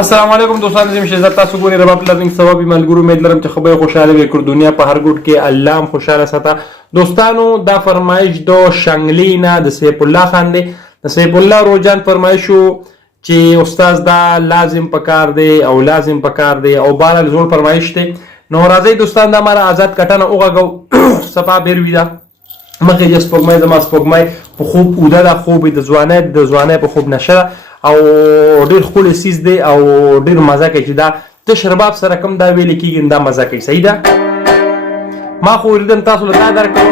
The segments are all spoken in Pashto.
السلام علیکم دوستان، زم شهزاد تاسو ګورئ رباب لرنینګ ثوابي ملګرو. امید لرم چې خبره خوشاله وي کړ دنیا په هر ګوټ کې الله هم خوشاله ساته. دوستانو دا فرمایش دو شنګلی نه د سیف الله خان دی. د سیف الله روجان فرمایشو چې استاد دا لازم پکار دی او لازم پکار دی او بهرحال زوړ فرمایش دی. نو راځي دوستان دا ماره آزاد کټنه اوغه صفا بیروي دا مخه جس پګمای زما سپګمای په خوب اوده دا خوب د ځوانه په خوب نشه او ډیر خولي سیز دی او ډیر مزه کوي چې دا ته شرباب سره کم دا ویل کیږي دا مزه کوي. صحیح ده. ما خو ردم تاسو له دا درکو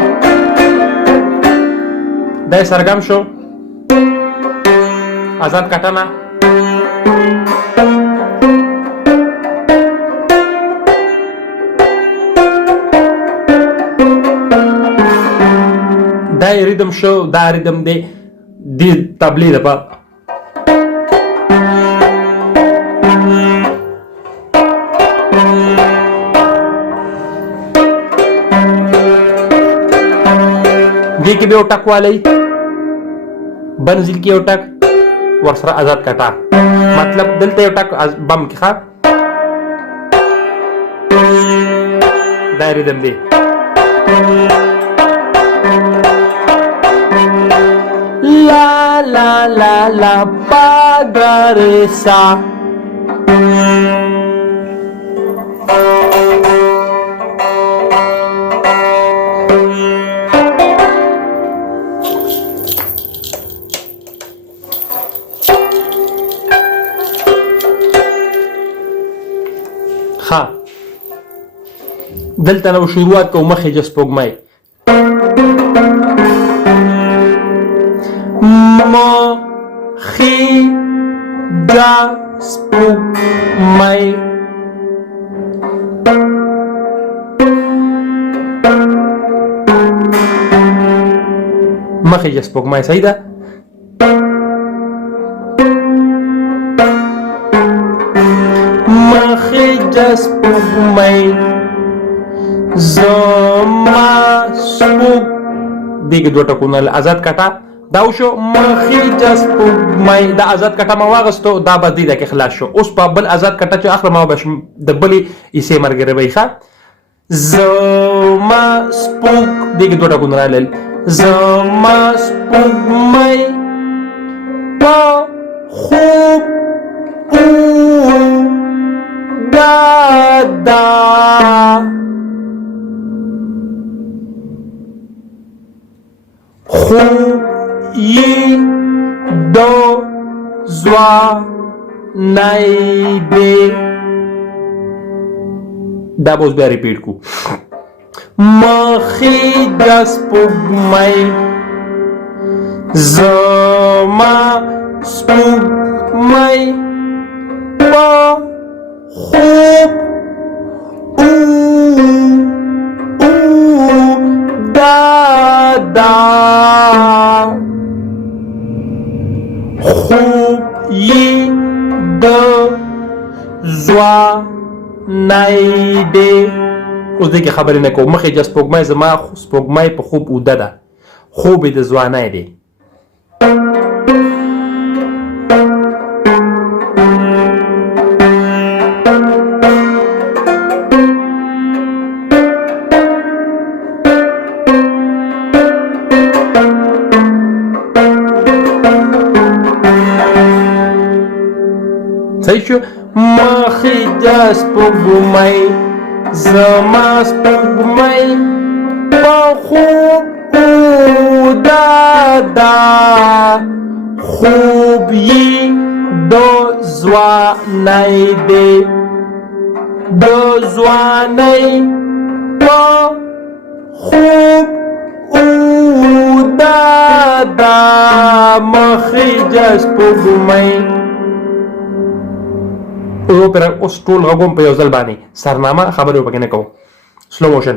دا سرګم شو آزاد کټنه دا ریدم شو دا ریدم دی دی تبلیغ په دې کې به یو ټک والی بنزل کې یو ټک ورسره آزاد کټا مطلب دلته یو ټک بم کې ښه دا ریدم دی لا لا لا لا pagaresa ها دلته نو شروعات کوم مخه جس پوګمای مخه جس پوګمای مخه جس پوګمای. صحیح ده. جس پوګمای زما سپوږ دغه دوه ټکونه آزاد کټا دا وشو مخې جسپوږمۍ دا آزاد کټه ما واغستو دا به دې کې خلاص شو. اوس په بل آزاد کټه چې اخره ما به د بلې حصې ملګری وي ښه زما سپوږ دې کې دوه ټکونه راغلل زما سپوږمۍ په خوب دا خوب یې د ځوانۍ دی دا به اوس بیا ریپیټ کو مخې د سپوږمۍ زما سپوږمۍ په خوب دا خوب یې د ځوانۍ دی. اوس دې کې خبرې نه کوم مخې چې سپوږمۍ زما سپوږمۍ په خوب اوده ده خوب یې د ځوانۍ دی. صحیح شو مخې د سپوږمۍ زما سپوږمۍ په خوب دا خوب یې د ځوانۍ دی د ځوانۍ په خوب دا مخې د سپوږمۍ. اوس ټول غږوم په یو ځل باندې سرنامه خبرې پکې نه کوم سلو موشن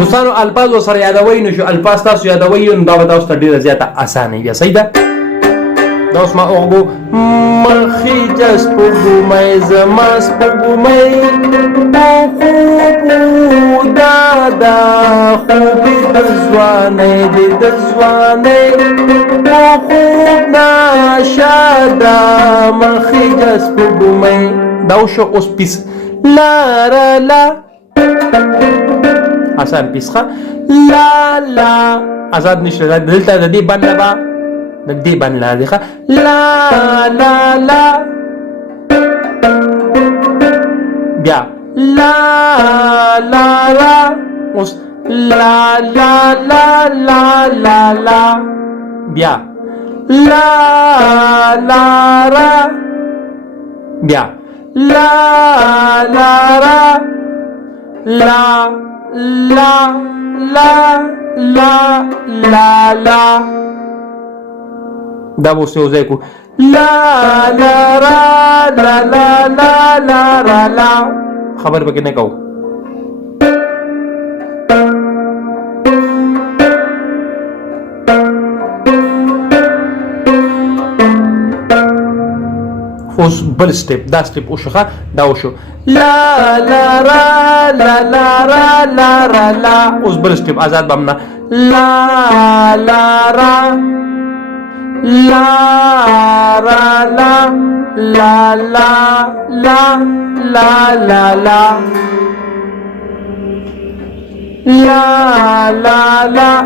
دوستانو الفاظ سره یادوي نو شو الفاظ تاسو یادوي نو دا به تاسو ته ډیره زیاته اسانه وي صحیح ده. دا اوس ما اوغو مخې د سپوږمۍ زما سپوږمۍ په خوب دا خوب د ځوانۍ دی د ځوانۍ په خوب ناشاده مخې د سپوږمۍ. دا وشو اوس پیس لا آسان پیسخه لا آزاد نشته دلته د دې بند لبا د دې بند لازم ښه لا بیا لا اوس لا بیا لا بیا لا دا به اوس یو ځای کړو لا خبر پکې نه کوو. اوس بل سټیپ دا سټیپ وشوخه دا وشو لا اوس بل سټیپ آزاد بمنا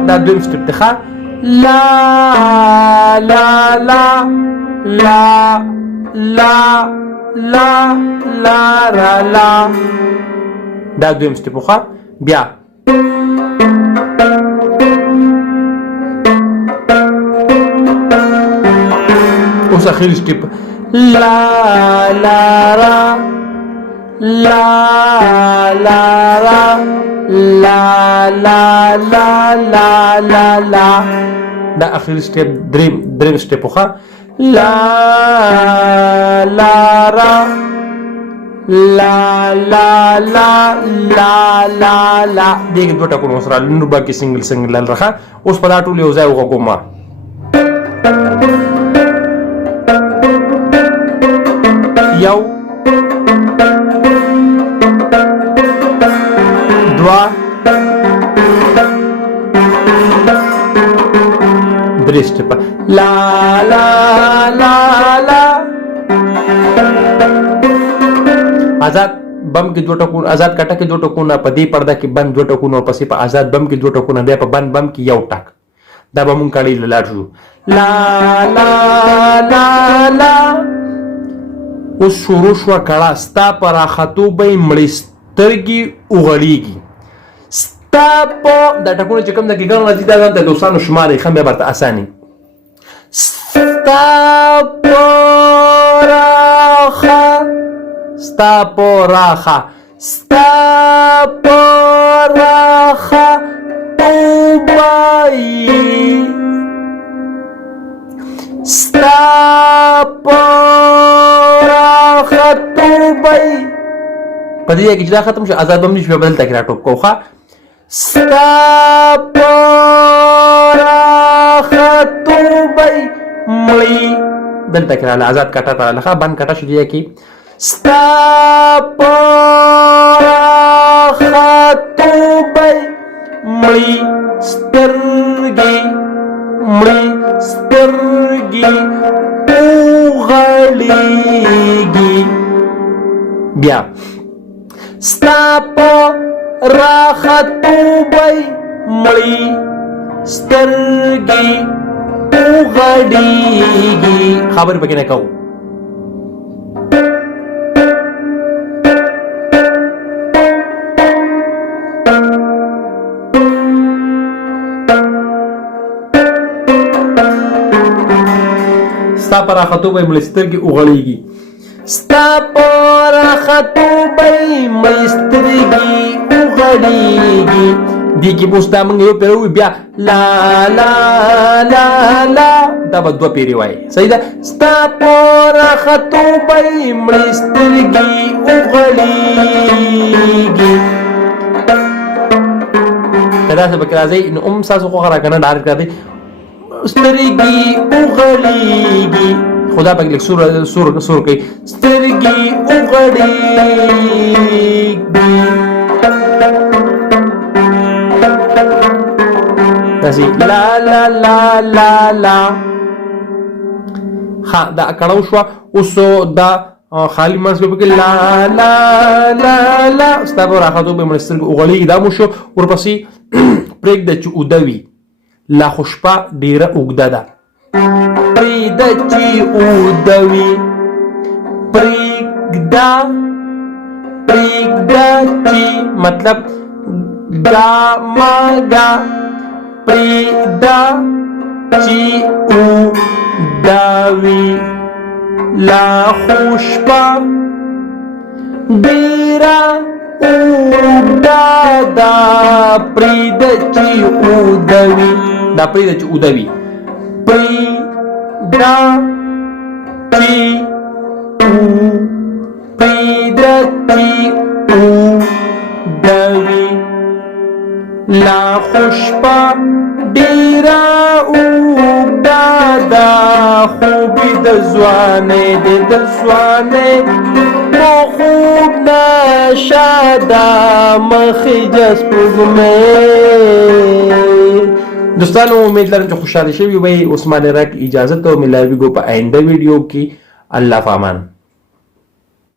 دا دویم سټیپ دی ښه لا دا دویم سټیپ وخه بیا اوس اخیری سټیپ لا لا لا را لا لا لا لا لا لا دا اخر سټیپ دریم سټیپ وخا لا لا را لا لا لا لا لا لا دغه دوه ټکو سره نو باقي سنگل راخه اوس په دا ټول یو ځای وګورم یو دوا درې سټیپ لا لا لا لا آزاد بم کې دوه ټکو آزاد کټه کې دوه ټکونه په دې پرده کې بند دوه ټکونه پسې په آزاد بم کې دوه ټکونه بیا په بند بم کې یو ټک دا به مونږ کړي لاړ شو لا لا لا لا اوس شروع شوه کړه ستا په راختو به یې مړې سترګې وغړېږي ستا په دا ټکونه چې کوم دقیقه راځي دا د دوستانو شمار یې ښه بیا برته اساني ستا په راخه ستا په راخه ستا په راخه توبایي ستا په راخه توبایي په دې کې چې دا ختم شو آزاد بم نشي بدل تک راټوک کوخه ستا په راخه توبایي مړی دلته کې رااله آزاد کټه ته رااله بند کټه شو دی کې ستا په راخه توبایي مړی سترګې وغړېږي بیا ستا په راخه توبایي مړی سترګې وغړېږي خبرې پکې نه کوو ستا پر راختو به مړې سترګې وغړېږي ستا پر راختو به مړې سترګې وغړېږي دې کې اوس دا موږ یو پېره ووایو بیا لا لا لا لا دا به دوه پېرې وایي صحیح ده ستا پر راختو به مړې سترګې وغړېږي که داسې پکې راځئ نو هم ستاسو خوښه را که نه ډایرکټ راځئ سترګې وغړېږي خدا پاک لږ سور کوي سترګې وغړېږي داسې لا لا لا لا لا ها دا کړو شوه اوس دا خالی منځ به پکې لا لا لا لا ستا به راختو به مړې سترګې وغړېږي دا مو شو ورپسې پرېږده چې اوده وي لا خوشپا ډیره اوږده ده پرېږده چې اوږده وي پرېږده چې مطلب ګا ما ګا پرېږده چې اوږده وي لا خوشپا ډیره اوږده ده پرېږده چې اوږده وي دا پرېږده چې اوږده وي پرېږده چې اوږده وي لا خوشپا ډېره اوږده ده خوبې د ځوانۍ دې د ځوانۍ په خوب نشاده مخې جس سپوږمۍ دوستانو امید لرم چې خوشحاله شوي وئ اوس مانه راک اجازه ته ملاویږو په آینده ویډیو کې الله پامان